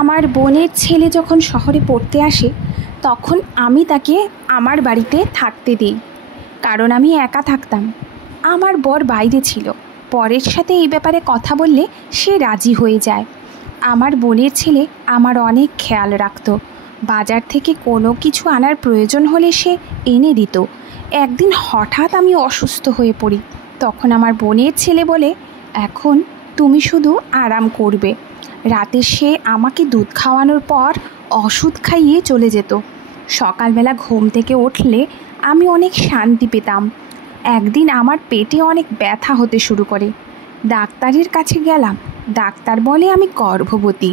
আমার বোনের ছেলে যখন শহরে পড়তে আসে তখন আমি তাকে আমার বাড়িতে থাকতে দিই, কারণ আমি একা থাকতাম। আমার বর বাইরে ছিল। বরের সাথে এই ব্যাপারে কথা বললে সে রাজি হয়ে যায়। আমার বোনের ছেলে আমার অনেক খেয়াল রাখতো। বাজার থেকে কোনো কিছু আনার প্রয়োজন হলে সে এনে দিত। একদিন হঠাৎ আমি অসুস্থ হয়ে পড়ি। তখন আমার বোনের ছেলে বলে, এখন তুমি শুধু আরাম করবে। রাতে সে আমাকে দুধ খাওয়ানোর পর ওষুধ খাইয়ে চলে যেত। সকালবেলা ঘুম থেকে উঠলে আমি অনেক শান্তি পেতাম। একদিন আমার পেটে অনেক ব্যথা হতে শুরু করে। ডাক্তারের কাছে গেলাম। ডাক্তার বলে আমি গর্ভবতী।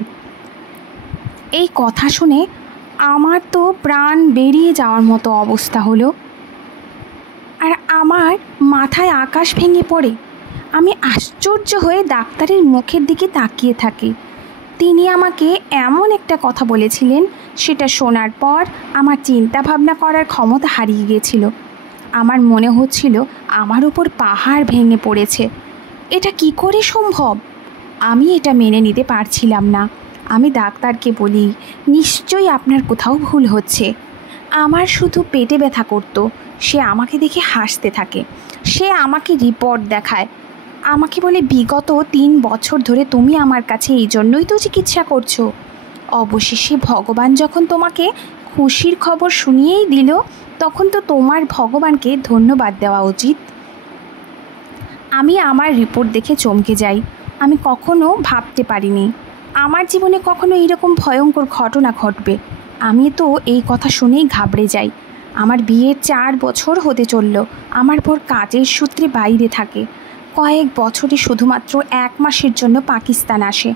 এই কথা শুনে আমার তো প্রাণ বেরিয়ে যাওয়ার মতো অবস্থা হলো, আর আমার মাথায় আকাশ ভেঙে পড়ে। আমি আশ্চর্য হয়ে ডাক্তারের মুখের দিকে তাকিয়ে থাকি। তিনি আমাকে এমন একটা কথা বলেছিলেন, সেটা শোনার পর আমার চিন্তা ভাবনা করার ক্ষমতা হারিয়ে গিয়েছিল। আমার মনে হচ্ছিল আমার উপর পাহাড় ভেঙে পড়েছে। এটা কি করে সম্ভব? আমি এটা মেনে নিতে পারছিলাম না। আমি ডাক্তারকে বলি, নিশ্চয়ই আপনার কোথাও ভুল হচ্ছে। আমার শুধু পেটে ব্যথা করতো। সে আমাকে দেখে হাসতে থাকে। সে আমাকে রিপোর্ট দেখায়। আমাকে বলে, বিগত 3 বছর ধরে তুমি আমার কাছে এই জন্যই তো চিকিৎসা করছো। অবশেষে ভগবান যখন তোমাকে খুশির খবর শুনিয়েই দিল, তখন তো তোমার ভগবানকে ধন্যবাদ দেওয়া উচিত। আমি আমার রিপোর্ট দেখে চমকে যাই। আমি কখনো ভাবতে পারিনি আমার জীবনে কখনো এরকম ভয়ঙ্কর ঘটনা ঘটবে। আমি তো এই কথা শুনেই ঘাবড়ে যাই। আমার বিয়ের 4 বছর হতে চলল। আমার পর কাজের সূত্রে বাইরে থাকে। কয়েক বছরে শুধুমাত্র 1 মাসের জন্য পাকিস্তান আসে।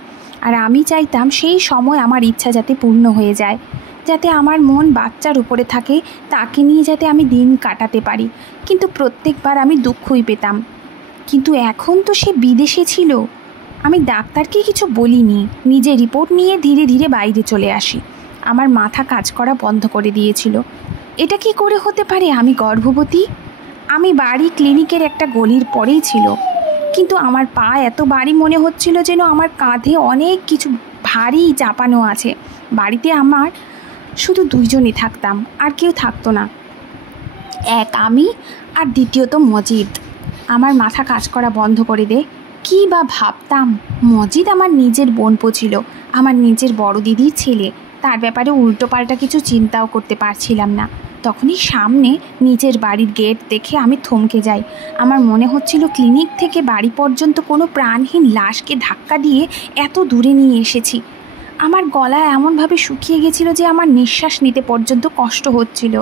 আর আমি চাইতাম সেই সময় আমার ইচ্ছা যাতে পূর্ণ হয়ে যায়, যাতে আমার মন বাচ্চার উপরে থাকে, তাকে নিয়ে যাতে আমি দিন কাটাতে পারি। কিন্তু প্রত্যেকবার আমি দুঃখই পেতাম। কিন্তু এখন তো সে বিদেশে ছিল। আমি ডাক্তারকে কিছু বলিনি। নিজে রিপোর্ট নিয়ে ধীরে ধীরে বাইরে চলে আসি। আমার মাথা কাজ করা বন্ধ করে দিয়েছিল। এটা কি করে হতে পারে আমি গর্ভবতী? আমি বাড়ি ক্লিনিকের একটা গলির পরেই ছিল, কিন্তু আমার পা এত ভারী মনে হচ্ছিল যেন আমার কাঁধে অনেক কিছু ভারী চাপানো আছে। বাড়িতে আমার শুধু 2 জনই থাকতাম, আর কেউ থাকতো না। এক আমি, আর দ্বিতীয়ত মজিদ। আমার মাথা কাজ করা বন্ধ করে দে। কী বা ভাবতাম? মজিদ আমার নিজের বোনপো ছিল, আমার নিজের বড় দিদির ছেলে। তার ব্যাপারে উল্টোপাল্টা কিছু চিন্তাও করতে পারছিলাম না। তখনই সামনে নিজের বাড়ির গেট দেখে আমি থমকে যাই। আমার মনে হচ্ছিল ক্লিনিক থেকে বাড়ি পর্যন্ত কোনো প্রাণহীন লাশকে ধাক্কা দিয়ে এত দূরে নিয়ে এসেছি। আমার গলা এমনভাবে শুকিয়ে গেছিল যে আমার নিঃশ্বাস নিতে পর্যন্ত কষ্ট হচ্ছিল।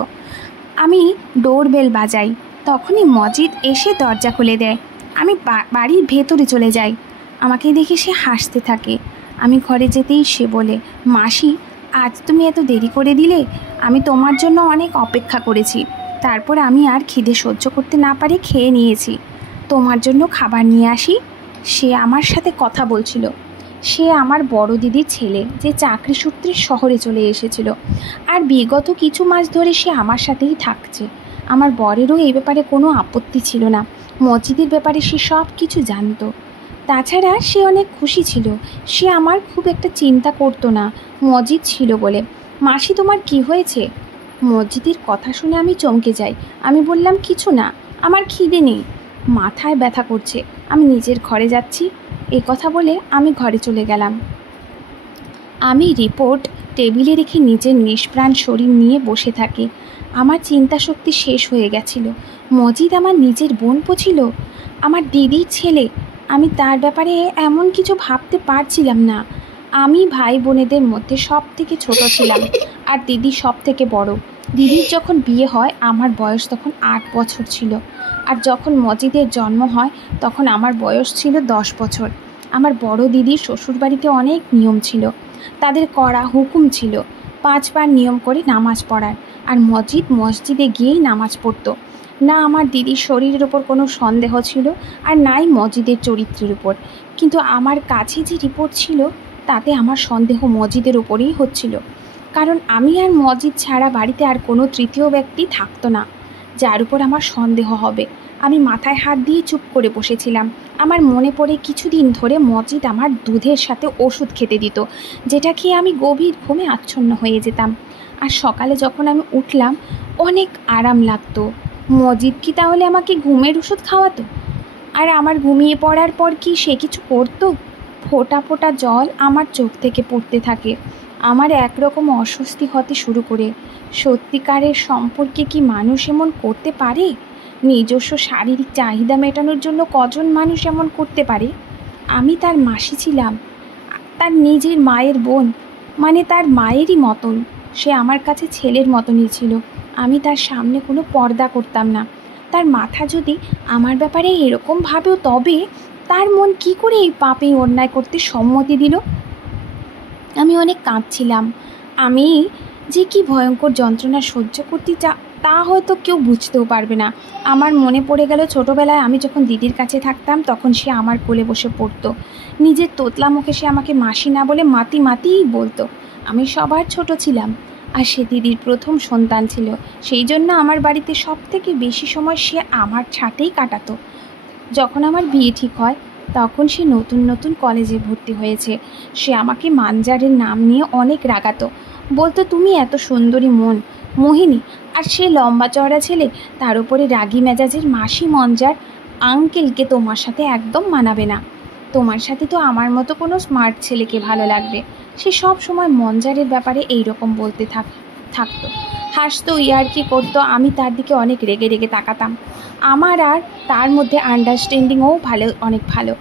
আমি ডোরবেল বাজাই। তখনই মজিদ এসে দরজা খুলে দেয়। আমি বাড়ির ভেতরে চলে যাই। আমাকে দেখে সে হাসতে থাকে। আমি ঘরে যেতেই সে বলে, মাসি, আজ তুমি এত দেরি করে দিলে। আমি তোমার জন্য অনেক অপেক্ষা করেছি। তারপর আমি আর খিদে সহ্য করতে না পারে খেয়ে নিয়েছি। তোমার জন্য খাবার নিয়ে আসি। সে আমার সাথে কথা বলছিল। সে আমার বড় দিদির ছেলে, যে চাকরি সূত্রে শহরে চলে এসেছিল, আর বিগত কিছু মাস ধরে সে আমার সাথেই থাকছে। আমার বরেরও এই ব্যাপারে কোনো আপত্তি ছিল না। মজিদের ব্যাপারে সে সব কিছু জানতো। তাছাড়া সে অনেক খুশি ছিল। সে আমার খুব একটা চিন্তা করতো না, মজিদ ছিল বলে। মাসি, তোমার কি হয়েছে? মজিদের কথা শুনে আমি চমকে যাই। আমি বললাম, কিছু না, আমার খিদে নেই, মাথায় ব্যথা করছে, আমি নিজের ঘরে যাচ্ছি। এই কথা বলে আমি ঘরে চলে গেলাম। আমি রিপোর্ট টেবিলে রেখে নিজের নিষ্প্রাণ শরীর নিয়ে বসে থাকি। আমার চিন্তা শক্তি শেষ হয়ে গেছিল। মজিদ আমার নিজের বোনপো ছিল, আমার দিদির ছেলে। আমি তার ব্যাপারে এমন কিছু ভাবতে পারছিলাম না। আমি ভাই বোনেদের মধ্যে সব থেকে ছোট ছিলাম, আর দিদি সব থেকে বড়। দিদির যখন বিয়ে হয় আমার বয়স তখন 8 বছর ছিল, আর যখন মজিদের জন্ম হয় তখন আমার বয়স ছিল 10 বছর। আমার বড় দিদির শ্বশুরবাড়িতে অনেক নিয়ম ছিল। তাদের কড়া হুকুম ছিল 5 বার নিয়ম করে নামাজ পড়ার, আর মজিদ মসজিদে গিয়েই নামাজ পড়তো। না আমার দিদির শরীরের ওপর কোনো সন্দেহ ছিল, আর নাই মজিদের চরিত্রের উপর। কিন্তু আমার কাছে যে রিপোর্ট ছিল তাতে আমার সন্দেহ মজিদের উপরেই হচ্ছিল, কারণ আমি আর মজিদ ছাড়া বাড়িতে আর কোনো তৃতীয় ব্যক্তি থাকতো না যার উপর আমার সন্দেহ হবে। আমি মাথায় হাত দিয়ে চুপ করে বসেছিলাম। আমার মনে পড়ে কিছুদিন ধরে মজিদ আমার দুধের সাথে ওষুধ খেতে দিত, যেটা খেয়ে আমি গভীর ঘুমে আচ্ছন্ন হয়ে যেতাম। আর সকালে যখন আমি উঠলাম অনেক আরাম লাগতো। মজিদ কি তাহলে আমাকে ঘুমের ওষুধ খাওয়াতো? আর আমার ঘুমিয়ে পড়ার পর কি সে কিছু করতো? ফোঁটা ফোঁটা জল আমার চোখ থেকে পড়তে থাকে। আমার একরকম অস্বস্তি হতে শুরু করে। সত্যিকারের সম্পর্কে কি মানুষ এমন করতে পারে? নিজস্ব শারীরিক চাহিদা মেটানোর জন্য কজন মানুষ এমন করতে পারে? আমি তার মাসি ছিলাম, তার নিজের মায়ের বোন, মানে তার মায়েরই মতন। সে আমার কাছে ছেলের মতনই ছিল। আমি তার সামনে কোনো পর্দা করতাম না। তার মাথা যদি আমার ব্যাপারে এরকম ভাবেও, তবে তার মন কি করে এই পাপে অন্যায় করতে সম্মতি দিল? আমি অনেক কাঁদছিলাম। আমি যে কি ভয়ঙ্কর যন্ত্রণা সহ্য করতে তা হয়তো কেউ বুঝতেও পারবে না। আমার মনে পড়ে গেল ছোটোবেলায় আমি যখন দিদির কাছে থাকতাম, তখন সে আমার কোলে বসে পড়তো। নিজের তোতলা মুখে সে আমাকে মাসি না বলে মাতি মাতিই বলতো। আমি সবার ছোট ছিলাম, আর সে দিদির প্রথম সন্তান ছিল। সেই জন্য আমার বাড়িতে সব থেকে বেশি সময় সে আমার সাথেই কাটাতো। যখন আমার বিয়ে ঠিক হয়, তখন সে নতুন নতুন কলেজে ভর্তি হয়েছে। সে আমাকে মানজারের নাম নিয়ে অনেক রাগাতো। বলতো, তুমি এত সুন্দরী মোহিনী, আর সে লম্বা চওড়া ছেলে, তার উপরে রাগী মেজাজের মাসি মঞ্জার আঙ্কেলকে তোমার সাথে একদম মানাবে না। তোমার সাথে তো আমার মতো কোনো স্মার্ট ছেলেকে ভালো লাগবে। সে সব সময় মঞ্জারের ব্যাপারে এই রকম বলতে থাকতো। হাসতো, ইয়ার্কি করতো। আমি তার দিকে অনেক রেগে রেগে তাকাতাম। আমার আর তার মধ্যে আন্ডারস্ট্যান্ডিংও অনেক ভালো।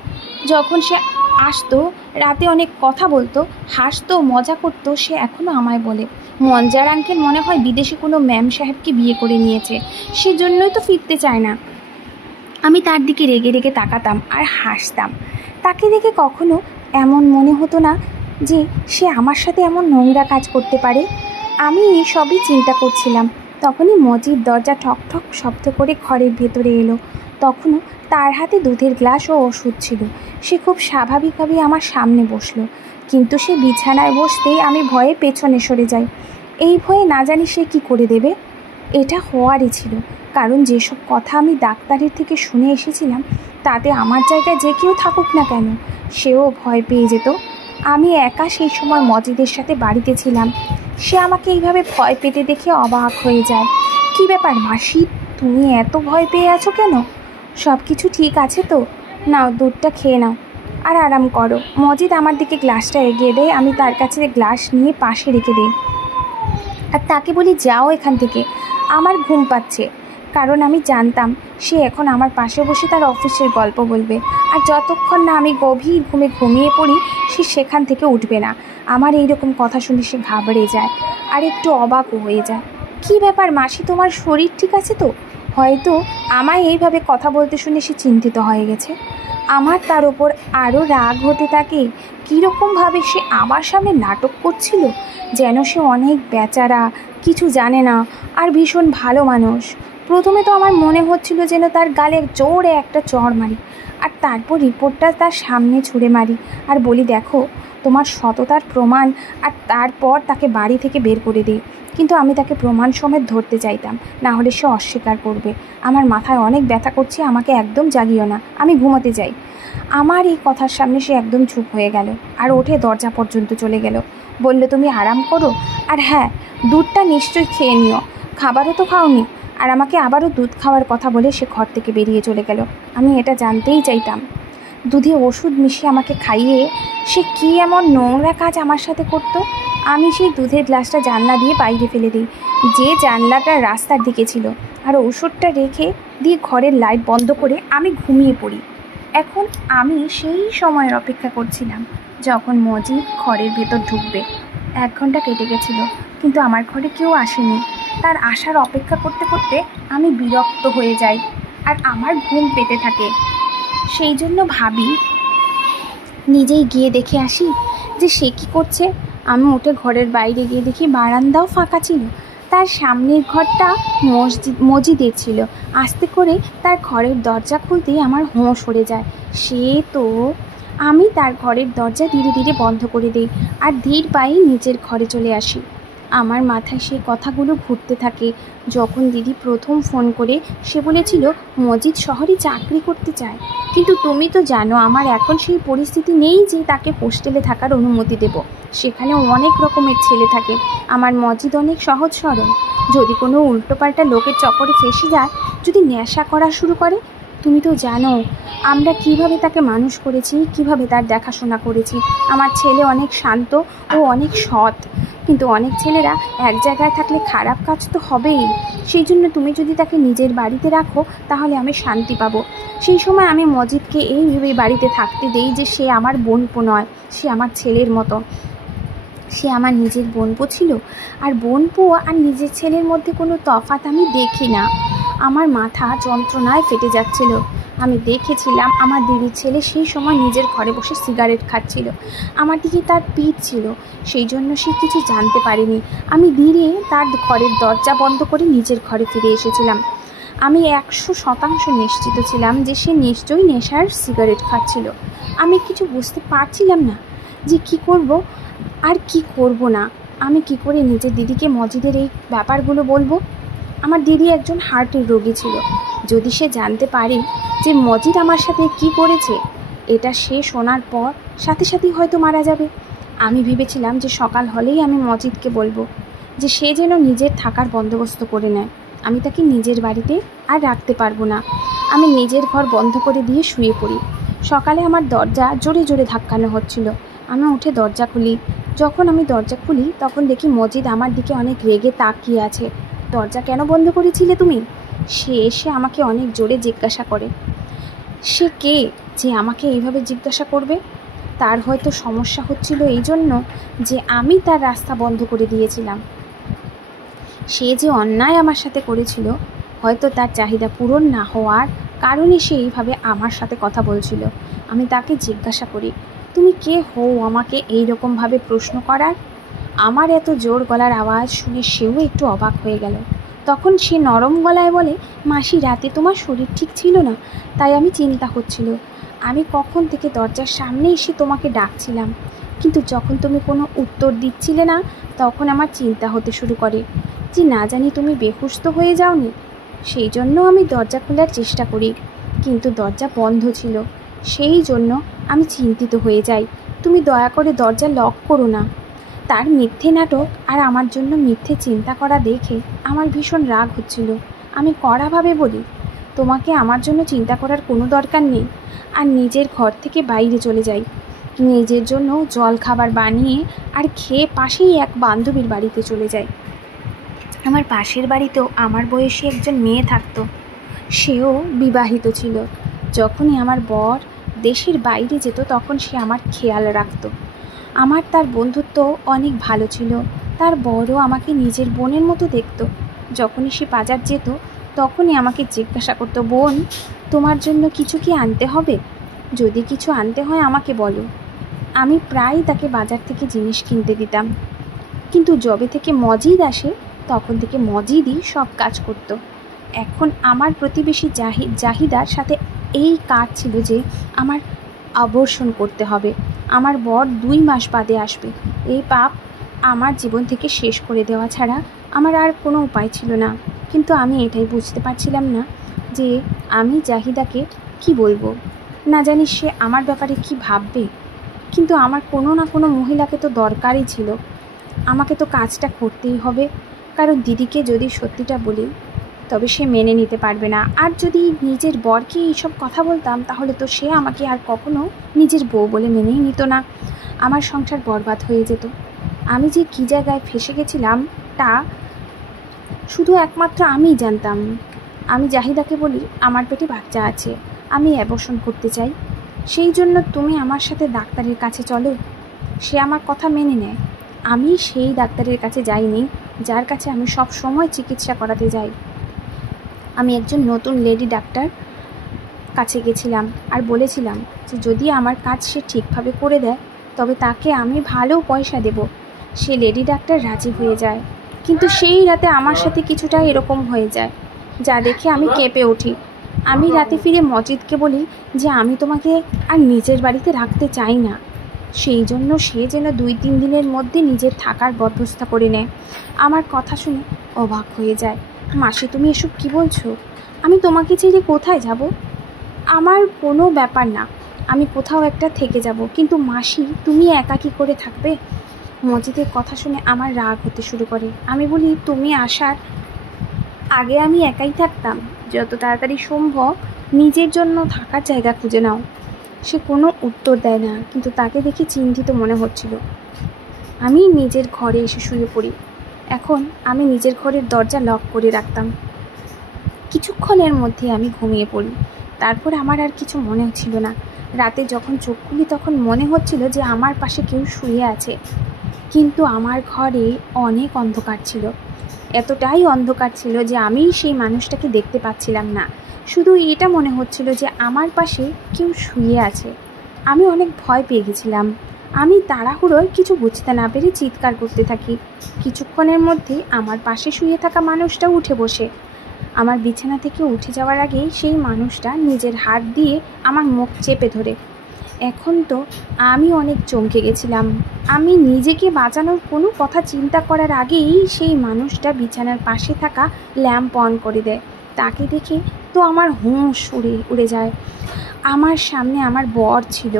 যখন সে আসতো, রাতে অনেক কথা বলতো, হাসতো, মজা করতো। সে এখনও আমায় বলে, মঞ্জার আঙ্কেল মনে হয় বিদেশে কোনো ম্যাম সাহেবকে বিয়ে করে নিয়েছে, সেজন্যই তো ফিরতে চায় না। আমি তার দিকে রেগে রেগে তাকাতাম আর হাসতাম। তাকে দেখে কখনো এমন মনে হতো না যে সে আমার সাথে এমন নোংরা কাজ করতে পারে। আমি সবই চিন্তা করছিলাম, তখনই মজিদ দরজা ঠক ঠক শব্দ করে ঘরের ভেতরে এলো। তখনও তার হাতে দুধের গ্লাস ও ওষুধ ছিল। সে খুব স্বাভাবিকভাবেই আমার সামনে বসলো, কিন্তু সে বিছানায় বসতেই আমি ভয়ে পেছনে সরে যাই। এই ভয়ে না জানি সে কি করে দেবে। এটা হওয়ারই ছিল, কারণ যেসব কথা আমি ডাক্তারের থেকে শুনে এসেছিলাম, তাতে আমার জায়গায় যে কেউ থাকুক না কেন, সেও ভয় পেয়ে যেত। আমি একা সেই সময় মজিদের সাথে বাড়িতে ছিলাম। সে আমাকে এইভাবে ভয় পেতে দেখে অবাক হয়ে যায়। কী ব্যাপার মাসি, তুমি এত ভয় পেয়ে আছো কেন? সব কিছু ঠিক আছে তো? নাও, দুধটা খেয়ে নাও আর আরাম করো। মজিদ আমার দিকে গ্লাসটা এগিয়ে দেয়। আমি তার কাছে গ্লাস নিয়ে পাশে রেখে দিই আর তাকে বলি, যাও এখান থেকে, আমার ঘুম পাচ্ছে। কারণ আমি জানতাম সে এখন আমার পাশে বসে তার অফিসের গল্প বলবে, আর যতক্ষণ না আমি গভীর ঘুমে ঘুমিয়ে পড়ি সে সেখান থেকে উঠবে না। আমার এইরকম কথা শুনে সে ঘাবড়ে যায় আর একটু অবাকও হয়ে যায়। কী ব্যাপার মাসি, তোমার শরীর ঠিক আছে তো? হয়তো আমায় এইভাবে কথা বলতে শুনে সে চিন্তিত হয়ে গেছে। আমার তার ওপর আরও রাগ হতে থাকে। কীরকমভাবে সে আমার সামনে নাটক করছিল, যেন সে অনেক বেচারা, কিছু জানে না আর ভীষণ ভালো মানুষ। প্রথমে তো আমার মনে হচ্ছিল যেন তার গালে জোরে একটা চড় মারি, আর তারপর রিপোর্টটা তার সামনে ছুঁড়ে মারি আর বলি, দেখো তোমার সততার প্রমাণ, আর তারপর তাকে বাড়ি থেকে বের করে দিই। কিন্তু আমি তাকে প্রমাণ সমেত ধরতে চাইতাম, না হলে সে অস্বীকার করবে। আমার মাথায় অনেক ব্যথা করছে, আমাকে একদম জাগিও না, আমি ঘুমোতে যাই। আমার এই কথার সামনে সে একদম চুপ হয়ে গেল আর উঠে দরজা পর্যন্ত চলে গেল। বলল, তুমি আরাম করো, আর হ্যাঁ, দুধটা নিশ্চয়ই খেয়ে নিও, খাবারও তো খাওনি। আর আমাকে আবারও দুধ খাওয়ার কথা বলে সে ঘর থেকে বেরিয়ে চলে গেল। আমি এটা জানতেই চাইতাম, দুধে ওষুধ মিশিয়ে আমাকে খাইয়ে সে কী এমন নোংরা কাজ আমার সাথে করতো। আমি সেই দুধের গ্লাসটা জানলা দিয়ে বাইরে ফেলে দিই, যে জানলাটা রাস্তার দিকে ছিল, আর ওষুধটা রেখে দিয়ে ঘরের লাইট বন্ধ করে আমি ঘুমিয়ে পড়ি। এখন আমি সেই সময়ের অপেক্ষা করছিলাম যখন মজিদ ঘরের ভেতর ঢুকবে। 1 ঘন্টা কেটে গেছিল, কিন্তু আমার ঘরে কেউ আসেনি। তার আসার অপেক্ষা করতে করতে আমি বিরক্ত হয়ে যাই আর আমার ঘুম পেতে থাকে। সেই জন্য ভাবি, নিজেই গিয়ে দেখে আসি যে সে কী করছে। আমি উঠে ঘরের বাইরে গিয়ে দেখি বারান্দাও ফাঁকা ছিল। তার সামনের ঘরটা মজিদের ছিল। আস্তে করে তার ঘরের দরজা খুলতেই আমার হোঁশ সরে যায়। সে তো আমি তার ঘরের দরজা ধীরে ধীরে বন্ধ করে দিই আর ধীর পায়ে নিচের ঘরে চলে আসি। আমার মাথায় সেই কথাগুলো ঘুরতে থাকে। যখন দিদি প্রথম ফোন করে সে বলেছিল মজিদ শহরে চাকরি করতে চায়, কিন্তু তুমি তো জানো আমার এখন সেই পরিস্থিতি নেই যে তাকে হোস্টেলে থাকার অনুমতি দেব। সেখানে অনেক রকমের ছেলে থাকে। আমার মজিদ অনেক সহজ সরল। যদি কোনো উল্টোপাল্টা লোকের চক্করে ফেঁসে যায়, যদি নেশা করা শুরু করে, তুমি তো জানো আমরা কিভাবে তাকে মানুষ করেছি, কিভাবে তার দেখাশোনা করেছি। আমার ছেলে অনেক শান্ত ও অনেক সৎ, কিন্তু অনেক ছেলেরা এক জায়গায় থাকলে খারাপ কাজ তো হবেই। সেই জন্য তুমি যদি তাকে নিজের বাড়িতে রাখো তাহলে আমি শান্তি পাবো। সেই সময় আমি মজিদকে এই ভেবে বাড়িতে থাকতে দেই যে সে আমার বোনপো নয়, সে আমার ছেলের মতো। সে আমার নিজের বোনপো ছিল, আর বোনপো আর নিজের ছেলের মধ্যে কোনো তফাৎ আমি দেখি না। আমার মাথা যন্ত্রণায় ফেটে যাচ্ছিল। আমি দেখেছিলাম আমার দিদির ছেলে সেই সময় নিজের ঘরে বসে সিগারেট খাচ্ছিল, আমার দিকে তার পিঠ ছিল, সেই জন্য সে কিছু জানতে পারেনি। আমি ধীরে তার ঘরের দরজা বন্ধ করে নিজের ঘরে ফিরে এসেছিলাম। আমি 100% নিশ্চিত ছিলাম যে সে নিশ্চয়ই নেশার সিগারেট খাচ্ছিল। আমি কিছু বুঝতে পারছিলাম না যে কি করব আর কি করব না। আমি কি করে নিজের দিদিকে মজিদের এই ব্যাপারগুলো বলবো? আমার দিদি একজন হার্টের রোগী ছিল। যদি সে জানতে পারে যে মজিদ আমার সাথে কি করেছে, এটা সে শোনার পর সাথে সাথেই হয়তো মারা যাবে। আমি ভেবেছিলাম যে সকাল হলেই আমি মজিদকে বলবো যে সে যেন নিজের থাকার বন্দোবস্ত করে নেয়। আমি তাকে নিজের বাড়িতে আর রাখতে পারবো না। আমি নিজের ঘর বন্ধ করে দিয়ে শুয়ে পড়ি। সকালে আমার দরজা জোরে জোরে ধাক্কানো হচ্ছিল। আমি উঠে দরজা খুলি। যখন আমি দরজা খুলি তখন দেখি মজিদ আমার দিকে অনেক রেগে তাকিয়ে আছে। দরজা কেন বন্ধ করেছিলে তুমি? সে এসে আমাকে অনেক জোরে জিজ্ঞাসা করে। সে কে যে আমাকে এইভাবে জিজ্ঞাসা করবে? তার হয়তো সমস্যা হচ্ছিল এই জন্য যে আমি তার রাস্তা বন্ধ করে দিয়েছিলাম। সে যে অন্যায় আমার সাথে করেছিল, হয়তো তার চাহিদা পূরণ না হওয়ার কারণে সে এইভাবে আমার সাথে কথা বলছিল। আমি তাকে জিজ্ঞাসা করি, তুমি কে হও আমাকে এই রকমভাবে প্রশ্ন করার? আমার এত জোর গলার আওয়াজ শুনে সেও একটু অবাক হয়ে গেল। তখন সে নরম গলায় বলে, মাসি রাতে তোমার শরীর ঠিক ছিল না, তাই আমি চিন্তা হচ্ছিল। আমি কখন থেকে দরজার সামনে এসে তোমাকে ডাকছিলাম, কিন্তু যখন তুমি কোনো উত্তর দিচ্ছিলে না তখন আমার চিন্তা হতে শুরু করে যে না জানি তুমি বেহুশ তো হয়ে যাওনি। সেই জন্য আমি দরজা খোলার চেষ্টা করি, কিন্তু দরজা বন্ধ ছিল। সেই জন্য আমি চিন্তিত হয়ে যাই। তুমি দয়া করে দরজা লক করো না। তার মিথ্যে নাটক আর আমার জন্য মিথ্যে চিন্তা করা দেখে আমার ভীষণ রাগ হচ্ছিল। আমি কড়াভাবে বলি, তোমাকে আমার জন্য চিন্তা করার কোনো দরকার নেই। আর নিজের ঘর থেকে বাইরে চলে যাই। নিজের জন্য জল খাবার বানিয়ে আর খেয়ে পাশেই এক বান্ধবীর বাড়িতে চলে যাই। আমার পাশের বাড়িতেও আমার বয়সী একজন মেয়ে থাকতো। সেও বিবাহিত ছিল। যখনই আমার বর দেশের বাইরে যেত তখন সে আমার খেয়াল রাখতো। আমার তার বন্ধুত্ব অনেক ভালো ছিল। তার বরও আমাকে নিজের বোনের মতো দেখত। যখনই সে বাজার যেত তখনই আমাকে জিজ্ঞাসা করতো, বোন তোমার জন্য কিছু কি আনতে হবে? যদি কিছু আনতে হয় আমাকে বলো। আমি প্রায় তাকে বাজার থেকে জিনিস কিনতে দিতাম। কিন্তু যবে থেকে মজিদ আসে তখন থেকে মজিদই সব কাজ করত। এখন আমার প্রতিবেশী জাহিদার সাথে এই কাজ ছিল যে আমার আবর্ষণ করতে হবে। আমার বর 2 মাস বাদে আসবে। এই পাপ আমার জীবন থেকে শেষ করে দেওয়া ছাড়া আমার আর কোনো উপায় ছিল না। কিন্তু আমি এটাই বুঝতে পারছিলাম না যে আমি জাহিদাকে কি বলবো। না জানি সে আমার ব্যাপারে কি ভাববে। কিন্তু আমার কোনো না কোনো মহিলাকে তো দরকারই ছিল। আমাকে তো কাজটা করতেই হবে, কারণ দিদিকে যদি সত্যিটা বলি তবে সে মেনে নিতে পারবে না। আর যদি নিজের বরকে এইসব কথা বলতাম তাহলে তো সে আমাকে আর কখনো নিজের বউ বলে মেনেই নিত না। আমার সংসার বরবাদ হয়ে যেত। আমি যে কী জায়গায় ফেসে গেছিলাম তা শুধু একমাত্র আমিই জানতাম। আমি জাহিদাকে বলি, আমার পেটে বাচ্চা আছে, আমি অ্যাবর্শন করতে চাই। সেই জন্য তুমি আমার সাথে ডাক্তারের কাছে চলো। সে আমার কথা মেনে নেয়। আমি সেই ডাক্তারের কাছে যাইনি যার কাছে আমি সব সময় চিকিৎসা করাতে যাই। আমি একজন নতুন লেডি ডাক্তার কাছে গেছিলাম আর বলেছিলাম যে যদি আমার কাজ সে ঠিকভাবে করে দেয় তবে তাকে আমি ভালো পয়সা দেব। সে লেডি ডাক্তার রাজি হয়ে যায়, কিন্তু সেই রাতে আমার সাথে কিছুটা এরকম হয়ে যায় যা দেখে আমি কেঁপে উঠি। আমি রাতে ফিরে মজিদকে বলি যে আমি তোমাকে আর নিজের বাড়িতে রাখতে চাই না। সেই জন্য সে যেন 2-3 দিনের মধ্যে নিজের থাকার ব্যবস্থা করে নেয়। আমার কথা শুনে অবাক হয়ে যায়। মাসি, তুমি এসব কী বলছো? আমি তোমাকে ছেড়ে কোথায় যাব? আমার কোনো ব্যাপার না, আমি কোথাও একটা থেকে যাব, কিন্তু মাসি তুমি একা কী করে থাকবে? মজিদের কথা শুনে আমার রাগ হতে শুরু করে। আমি বলি, তুমি আসার আগে আমি একাই থাকতাম, যত তাড়াতাড়ি সম্ভব নিজের জন্য থাকার জায়গা খুঁজে নাও। সে কোনো উত্তর দেয় না, কিন্তু তাকে দেখে চিন্তিত মনে হচ্ছিল। আমি নিজের ঘরে এসে শুয়ে পড়ি। এখন আমি নিজের ঘরের দরজা লক করে রাখতাম। কিছুক্ষণের মধ্যে আমি ঘুমিয়ে পড়ি। তারপর আমার আর কিছু মনে ছিল না। রাতে যখন চোখ খুলি তখন মনে হচ্ছিল যে আমার পাশে কেউ শুয়ে আছে, কিন্তু আমার ঘরে অনেক অন্ধকার ছিল। এতটাই অন্ধকার ছিল যে আমি সেই মানুষটাকে দেখতে পাচ্ছিলাম না। শুধু এটা মনে হচ্ছিল যে আমার পাশে কেউ শুয়ে আছে। আমি অনেক ভয় পেয়ে গেছিলাম। আমি তাড়াহুড়োয় কিছু বুঝতে না পেরে চিৎকার করতে থাকি। কিছুক্ষণের মধ্যে আমার পাশে শুয়ে থাকা মানুষটা উঠে বসে। আমার বিছানা থেকে উঠে যাওয়ার আগেই সেই মানুষটা নিজের হাত দিয়ে আমার মুখ চেপে ধরে। এখন তো আমি অনেক চমকে গেছিলাম। আমি নিজেকে বাঁচানোর কোনো কথা চিন্তা করার আগেই সেই মানুষটা বিছানার পাশে থাকা ল্যাম্প অন করে দেয়। তাকে দেখে তো আমার হুঁশ উড়ে যায়। আমার সামনে আমার বর ছিল।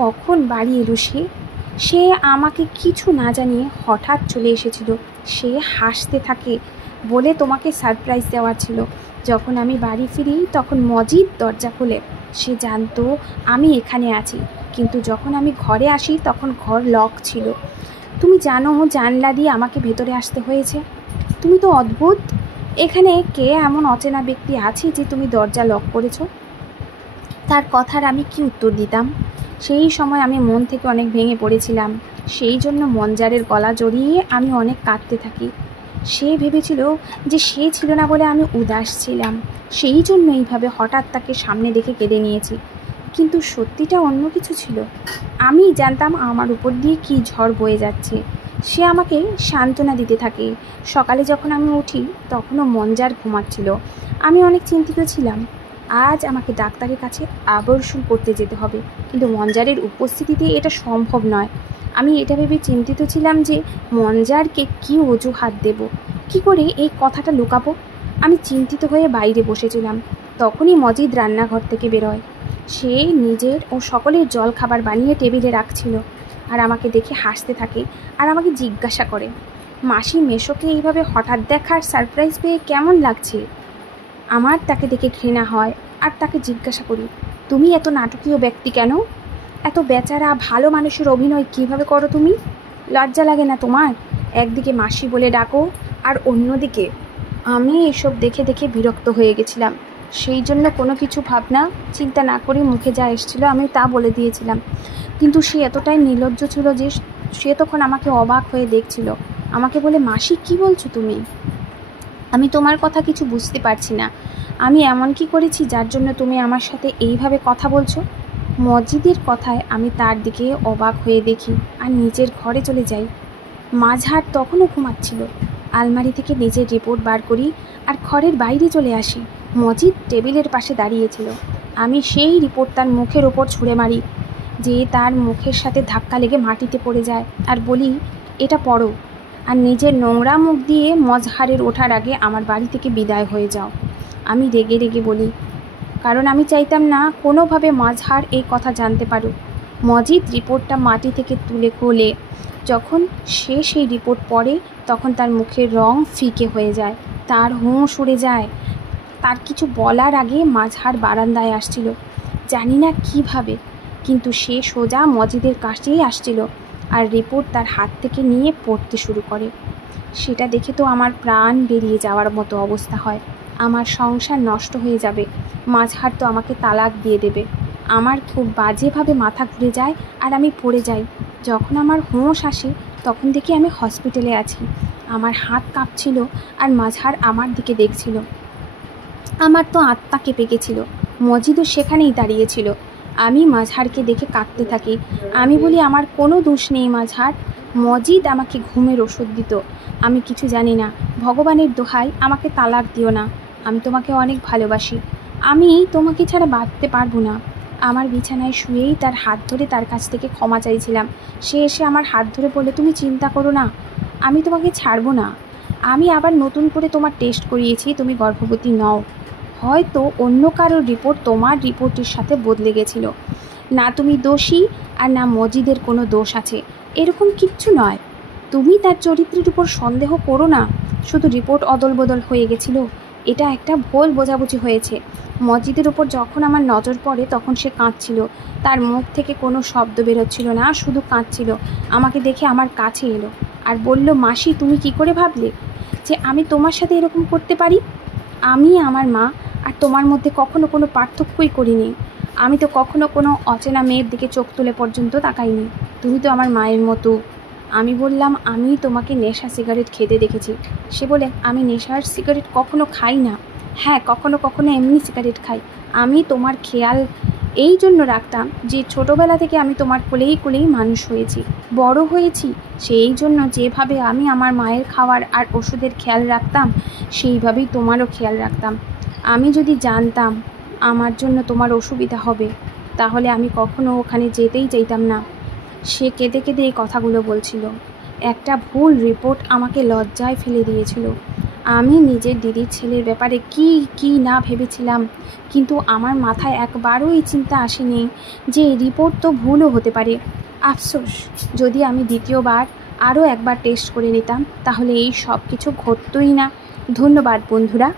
কখন বাড়ি এলো সে? সে আমাকে কিছু না জানিয়ে হঠাৎ চলে এসেছিল। সে হাসতে থাকে, বলে তোমাকে সারপ্রাইজ দেওয়ার ছিল। যখন আমি বাড়ি ফিরি তখন মজিদ দরজা খোলে। সে জানতো আমি এখানে আছি, কিন্তু যখন আমি ঘরে আসি তখন ঘর লক ছিল। তুমি জানো জানলা দিয়ে আমাকে ভেতরে আসতে হয়েছে। তুমি তো অদ্ভুত। এখানে কে এমন অচেনা ব্যক্তি আছে যে তুমি দরজা লক করেছো? তার কথার আমি কি উত্তর দিতাম? সেই সময় আমি মন থেকে অনেক ভেঙে পড়েছিলাম। সেই জন্য মঞ্জারের গলা জড়িয়ে আমি অনেক কাঁদতে থাকি। সে ভেবেছিল যে সে ছিল না বলে আমি উদাস ছিলাম, সেই জন্য এইভাবে হঠাৎ তাকে সামনে দেখে কেঁদে নিয়েছি। কিন্তু সত্যিটা অন্য কিছু ছিল। আমি জানতাম আমার উপর দিয়ে কী ঝড় বয়ে যাচ্ছে। সে আমাকে সান্ত্বনা দিতে থাকে। সকালে যখন আমি উঠি তখনও মঞ্জার ঘুমাচ্ছিল। আমি অনেক চিন্তিত ছিলাম। আজ আমাকে ডাক্তারের কাছে আবর্ষণ করতে যেতে হবে, কিন্তু মঞ্জারের উপস্থিতিতে এটা সম্ভব নয়। আমি এটা ভেবে চিন্তিত ছিলাম যে মঞ্জারকে কী অজুহাত দেব, কি করে এই কথাটা লুকাবো। আমি চিন্তিত হয়ে বাইরে বসেছিলাম। তখনই মজিদ রান্নাঘর থেকে বেরোয়। সে নিজের ও সকলের জল খাবার বানিয়ে টেবিলে রাখছিল, আর আমাকে দেখে হাসতে থাকে আর আমাকে জিজ্ঞাসা করে, মাসি মেশোকে এইভাবে হঠাৎ দেখার সারপ্রাইজ পেয়ে কেমন লাগছে? আমার তাকে দেখে ঘৃণা হয় আর তাকে জিজ্ঞাসা করি, তুমি এত নাটকীয় ব্যক্তি কেন? এত বেচারা ভালো মানুষের অভিনয় কিভাবে করো তুমি? লজ্জা লাগে না তোমার? একদিকে মাসি বলে ডাকো আর অন্যদিকে। আমি এসব দেখে দেখে বিরক্ত হয়ে গেছিলাম। সেই জন্য কোনো কিছু ভাবনা চিন্তা না করে মুখে যা এসেছিল আমি তা বলে দিয়েছিলাম। কিন্তু সে এতটাই নির্লজ্জ ছিল যে সে তখন আমাকে অবাক হয়ে দেখছিল। আমাকে বলে, মাসি কী বলছো তুমি? আমি তোমার কথা কিছু বুঝতে পারছি না। আমি এমন কি করেছি যার জন্য তুমি আমার সাথে এইভাবে কথা বলছো? মসজিদের কথায় আমি তার দিকে অবাক হয়ে দেখি আর নিজের ঘরে চলে যাই। মাঝহার তখনও ঘুমাচ্ছিল। আলমারি থেকে নিজের রিপোর্ট বার করি আর ঘরের বাইরে চলে আসি। মজিদ টেবিলের পাশে দাঁড়িয়েছিল। আমি সেই রিপোর্ট তার মুখের ওপর ছুঁড়ে মারি, যে তার মুখের সাথে ধাক্কা লেগে মাটিতে পড়ে যায়, আর বলি, এটা পড়ো আর নিজের নোংরা মুখ দিয়ে মজহারের ওঠার আগে আমার বাড়ি থেকে বিদায় হয়ে যাও। আমি রেগে রেগে বলি, কারণ আমি চাইতাম না কোনোভাবে মজহার এই কথা জানতে পারুক। মজিদ রিপোর্টটা মাটি থেকে তুলে খোলে। যখন সে সেই রিপোর্ট পড়ে তখন তার মুখের রং ফিকে হয়ে যায়, তার হুঁশ উড়ে যায়। তার কিছু বলার আগে মাঝহার বারান্দায় আসছিল, জানি না কিভাবে, কিন্তু সে সোজা মজিদের কাছেই আসছিল আর রিপোর্ট তার হাত থেকে নিয়ে পড়তে শুরু করে। সেটা দেখে তো আমার প্রাণ বেরিয়ে যাওয়ার মতো অবস্থা হয়। আমার সংসার নষ্ট হয়ে যাবে, মাঝহার তো আমাকে তালাক দিয়ে দেবে। আমার খুব বাজেভাবে মাথা ঘুরে যায় আর আমি পড়ে যাই। যখন আমার হুঁশ আসে তখন দেখি আমি হসপিটালে আছি। আমার হাত কাঁপছিল আর মাঝহার আমার দিকে দেখছিল। আমার তো আত্মা কেঁপে গেছিল। মজিদও সেখানেই দাঁড়িয়েছিল। আমি মাঝহারকে দেখে কাঁদতে থাকি। আমি বলি, আমার কোনো দোষ নেই মাঝহার। মজিদ আমাকে ঘুমের ওষুধ দিত। আমি কিছু জানি না। ভগবানের দোহাই, আমাকে তালাক দিও না। আমি তোমাকে অনেক ভালোবাসি। আমি তোমাকে ছাড়া বাঁচতে পারবো না। আমার বিছানায় শুয়েই তার হাত ধরে তার কাছ থেকে ক্ষমা চাইছিলাম। সে এসে আমার হাত ধরে বলল, তুমি চিন্তা করো না, আমি তোমাকে ছাড়বো না। আমি আবার নতুন করে তোমার টেস্ট করিয়েছি, তুমি গর্ভবতী নও। হয়তো অন্য কারোর রিপোর্ট তোমার রিপোর্টের সাথে বদলে গেছিলো। না তুমি দোষী আর না মজিদের কোনো দোষ আছে, এরকম কিচ্ছু নয়। তুমি তার চরিত্রের উপর সন্দেহ করো না, শুধু রিপোর্ট অদল বদল হয়ে গেছিলো। এটা একটা ভুল বোঝাবুঝি হয়েছে। মজিদের উপর যখন আমার নজর পড়ে তখন সে কাঁদছিল, তার মুখ থেকে কোনো শব্দ বেরোচ্ছিল না, শুধু কাঁদছিল। আমাকে দেখে আমার কাছে এলো আর বলল, মাসি তুমি কি করে ভাবলে যে আমি তোমার সাথে এরকম করতে পারি? আমি আমার মা আর তোমার মধ্যে কখনো কোনো পার্থক্যই করিনি। আমি তো কখনো কোনো অচেনা মেয়ের দিকে চোখ তুলে পর্যন্ত তাকাইনি। তুমি তো আমার মায়ের মতো। আমি বললাম, আমি তোমাকে নেশা সিগারেট খেতে দেখেছি। সে বলে, আমি নেশার সিগারেট কখনো খাই না। হ্যাঁ, কখনো কখনো এমনি সিগারেট খাই। আমি তোমার খেয়াল এই জন্য রাখতাম যে ছোটোবেলা থেকে আমি তোমার কোলেই কোলেই মানুষ হয়েছি, বড় হয়েছি। সেই জন্য যেভাবে আমি আমার মায়ের খাওয়ার আর ওষুধের খেয়াল রাখতাম, সেইভাবেই তোমারও খেয়াল রাখতাম। আমি যদি জানতাম আমার জন্য তোমার অসুবিধা হবে, তাহলে আমি কখনো ওখানে যেতেই চাইতাম না। সে কেঁদে কেঁদে এই কথাগুলো বলছিল। একটা ভুল রিপোর্ট আমাকে লজ্জায় ফেলে দিয়েছিল। আমি নিজের দিদির ছেলের ব্যাপারে কি না ভেবেছিলাম, কিন্তু আমার মাথায় একবারও এই চিন্তা আসেনি যে রিপোর্ট তো ভুলও হতে পারে। আফসোস, যদি আমি দ্বিতীয়বার আরও একবার টেস্ট করে নিতাম তাহলে এই সব কিছু ঘটতই না। ধন্যবাদ বন্ধুরা।